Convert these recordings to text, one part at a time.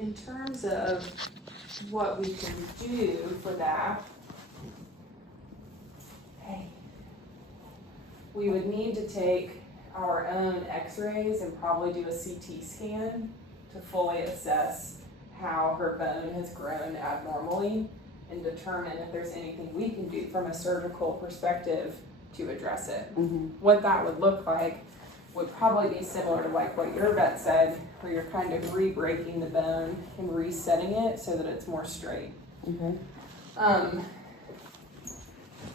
in terms of what we can do for that, we would need to take our own x-rays and probably do a CT scan to fully assess how her bone has grown abnormally and determine if there's anything we can do from a surgical perspective to address it. Mm-hmm. What that would look like would probably be similar to like what your vet said, where you're kind of re-breaking the bone and resetting it so that it's more straight. Okay.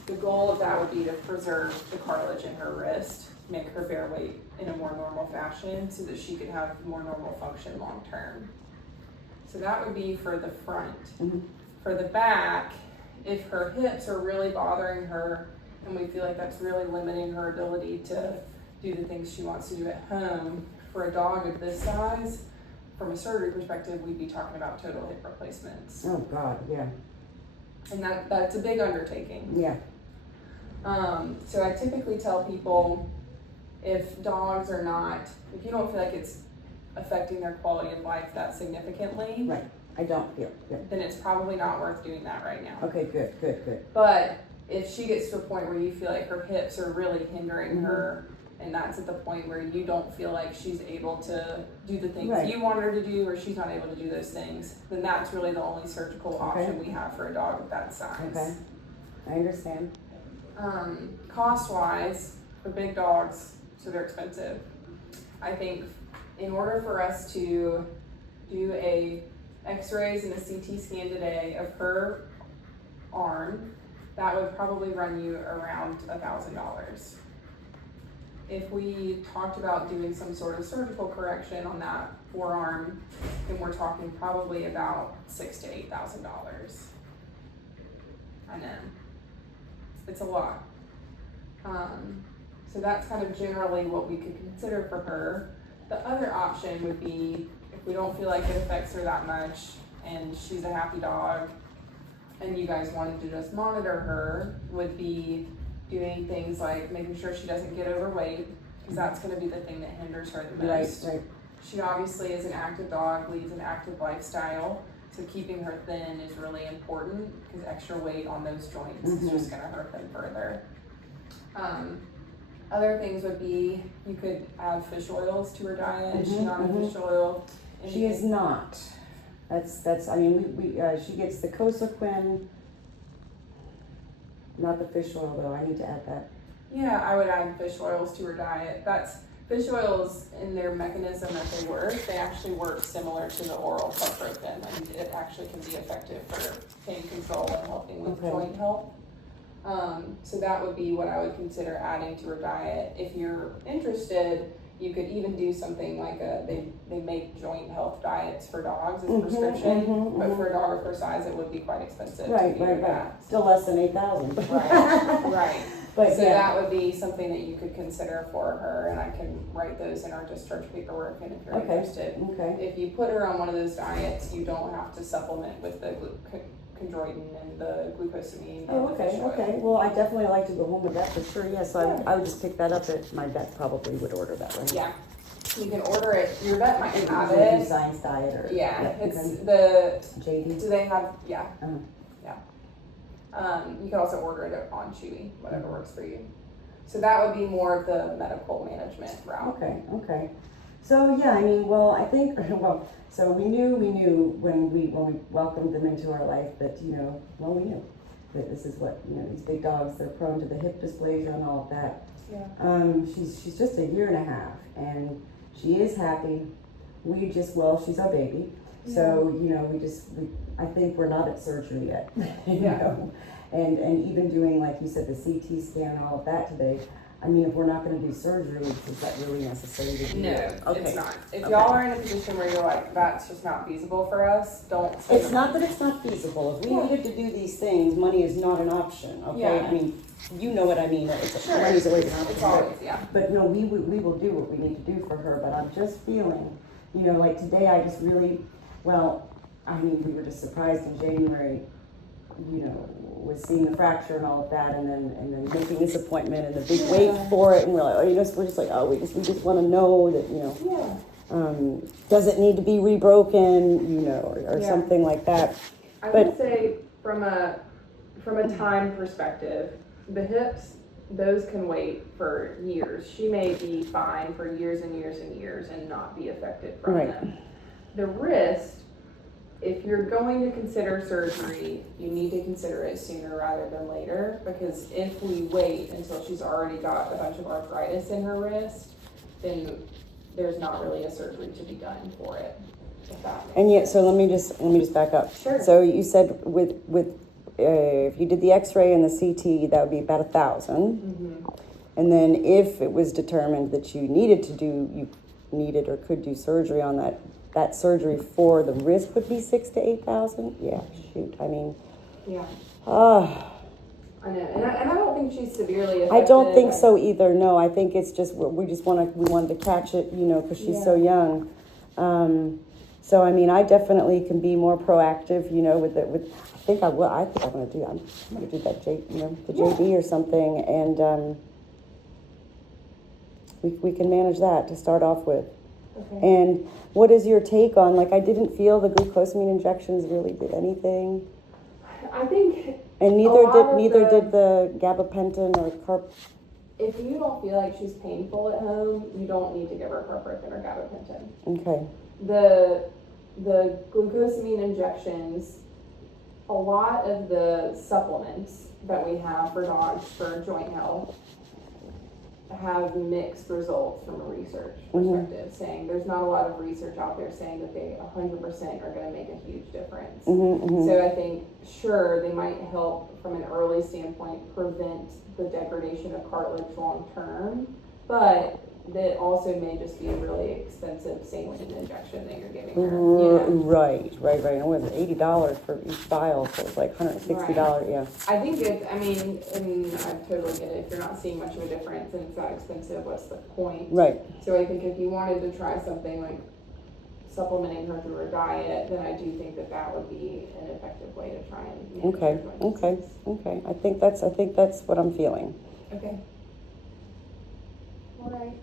The goal of that would be to preserve the cartilage in her wrist, make her bear weight in a more normal fashion so that she could have more normal function long term. So that would be for the front. Mm-hmm. For the back, if her hips are really bothering her and we feel like that's really limiting her ability to do the things she wants to do at home, for a dog of this size, from a surgery perspective, we'd be talking about total hip replacements. Oh God, yeah. And that's a big undertaking. Yeah. So I typically tell people if dogs are not, if you don't feel like it's affecting their quality of life that significantly, Right. I don't feel. Yeah. then it's probably not worth doing that right now. Okay. Good. But if she gets to a point where you feel like her hips are really hindering Mm-hmm. her, and that's at the point where you don't feel like she's able to do the things Right. you want her to do, or she's not able to do those things, then that's really the only surgical option we have for a dog of that size. Okay. I understand. Cost-wise, for big dogs, so they're expensive. I think in order for us to do a x-rays and a CT scan today of her arm, that would probably run you around $1,000. If we talked about doing some sort of surgical correction on that forearm, then we're talking probably about $6,000 to $8,000. I know. It's a lot. So that's kind of generally what we could consider for her. The other option would be if we don't feel like it affects her that much and she's a happy dog and you guys wanted to just monitor her, would be doing things like making sure she doesn't get overweight, because that's going to be the thing that hinders her the most. Right. She obviously is an active dog, leads an active lifestyle, so keeping her thin is really important because extra weight on those joints is just going to hurt them further. Other things would be you could add fish oils to her diet. Is she not a fish oil? She is not. That's. I mean, we she gets the Cosequin, not the fish oil though. I need to add that. Yeah, I would add fish oils to her diet. That's fish oils in their mechanism that they work. They actually work similar to the oral carprofen, and it actually can be effective for pain control and helping with joint health. So that would be what I would consider adding to her diet. If you're interested, you could even do something like they make joint health diets for dogs as a prescription, but for a dog of her size, it would be quite expensive. Right. Still less than 8,000. Right. But so that would be something that you could consider for her, and I can write those in our discharge paperwork. And if you're interested, if you put her on one of those diets, you don't have to supplement with the chondroitin and the glucosamine. Oh, okay. Well, I definitely like to go home with that for sure. Yes, I would just pick that up at my vet. Probably would order that, right? Yeah, you can order it. Your vet might have it. it. Science diet or It's the JD. Do they have? Yeah. You can also order it on Chewy, whatever works for you. So that would be more of the medical management route. Okay. So yeah, I mean, well, I think so we knew when we welcomed them into our life that we knew that this is what these big dogs, they're prone to the hip dysplasia and all of that. Yeah. She's just a year and a half, and she is happy. She's our baby. So, I think we're not at surgery yet, and even doing, like you said, the CT scan and all of that today, I mean, if we're not going to do surgery, is that really necessary to do? No, it's not. If y'all are in a position where you're like, that's just not feasible for us, don't. It's not that it's not feasible. If we needed to do these things, money is not an option, okay? Yeah. I mean, you know what I mean. Money's always an option. It's always, But no, we will do what we need to do for her, but I'm just feeling, like today I just really, we were just surprised in January, with seeing the fracture and all of that, and then making this appointment and the big wait for it, and we're like, we're just like, we just want to know that, does it need to be rebroken, you know, or Yeah. something like that. I But- would say from a time perspective, the hips, those can wait for years. She may be fine for years and years and years and not be affected from Right. them. The wrist, if you're going to consider surgery, you need to consider it sooner rather than later, because if we wait until she's already got a bunch of arthritis in her wrist, then there's not really a surgery to be done for it. If that makes And yet, sense. so let me just back up. Sure. So you said with if you did the X-ray and the CT, that would be about $1,000. Mhm. And then if it was determined that you needed or could do surgery on that surgery for the wrist would be $6,000 to $8,000. Yeah, shoot. I mean, Yeah, ah. I know, and I don't think she's severely affected. I don't think so either. No, I think it's just we wanted to catch it, you know, because she's so young. So I mean, I definitely can be more proactive, you know, with. I think I will. I think I'm gonna do. I'm gonna do that, the JD or something, and we can manage that to start off with. Okay. And what is your take on? Like, I didn't feel the glucosamine injections really did anything. I think And neither did the gabapentin or carp. if you don't feel like she's painful at home, you don't need to give her carprofen or gabapentin. Okay. The glucosamine injections, a lot of the supplements that we have for dogs for joint health have mixed results from a research perspective, saying there's not a lot of research out there saying that they 100% are going to make a huge difference. So I think, sure, they might help from an early standpoint prevent the degradation of cartilage long term, but that also may just be a really expensive saline injection that you're giving her. You know? Right. And it was $80 for each vial, so it was like $160. Yeah. I think it's, I mean, and I totally get it. If you're not seeing much of a difference and it's that expensive, what's the point? Right. So I think if you wanted to try something like supplementing her through her diet, then I do think that would be an effective way to try and manage her joint disease. Okay. I think that's what I'm feeling. Okay. All right.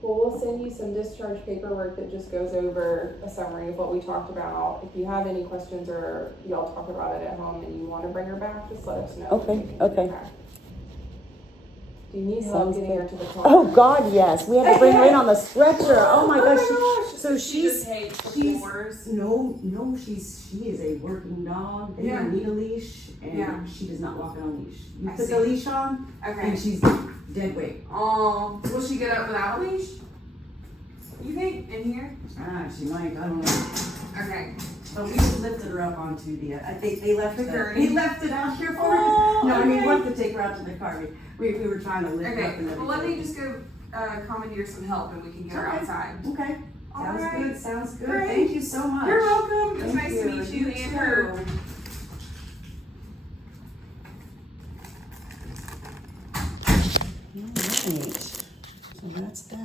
Well, we'll send you some discharge paperwork that just goes over a summary of what we talked about. If you have any questions or y'all talk about it at home and you want to bring her back, just let us know. Okay, We can get her okay. back. Do you need help Sounds getting good. her to the car? Oh God, yes. We had to bring her in on the stretcher. Oh my gosh. So She just hates the floors. No, she is a working dog. They Yeah. don't need a leash, and Yeah. she does not walk on a leash. You I put see. the leash on, Okay. and she's dead weight. Oh, will she get up without a leash? You think in here? She might. I don't know. Okay. But we just lifted her up onto the. I think they left The it. gurney. They left it out here for Oh, us. No, I mean, okay. wanted to take her out to the car. We were trying to lift her up Okay. and everything. Well, let me just go commandeer some help and we can get her Okay. outside. Okay. All Sounds right. good. Sounds good. Great. Thank you so much. You're welcome. It's Thank nice to meet you and her. too. All right. So that's that.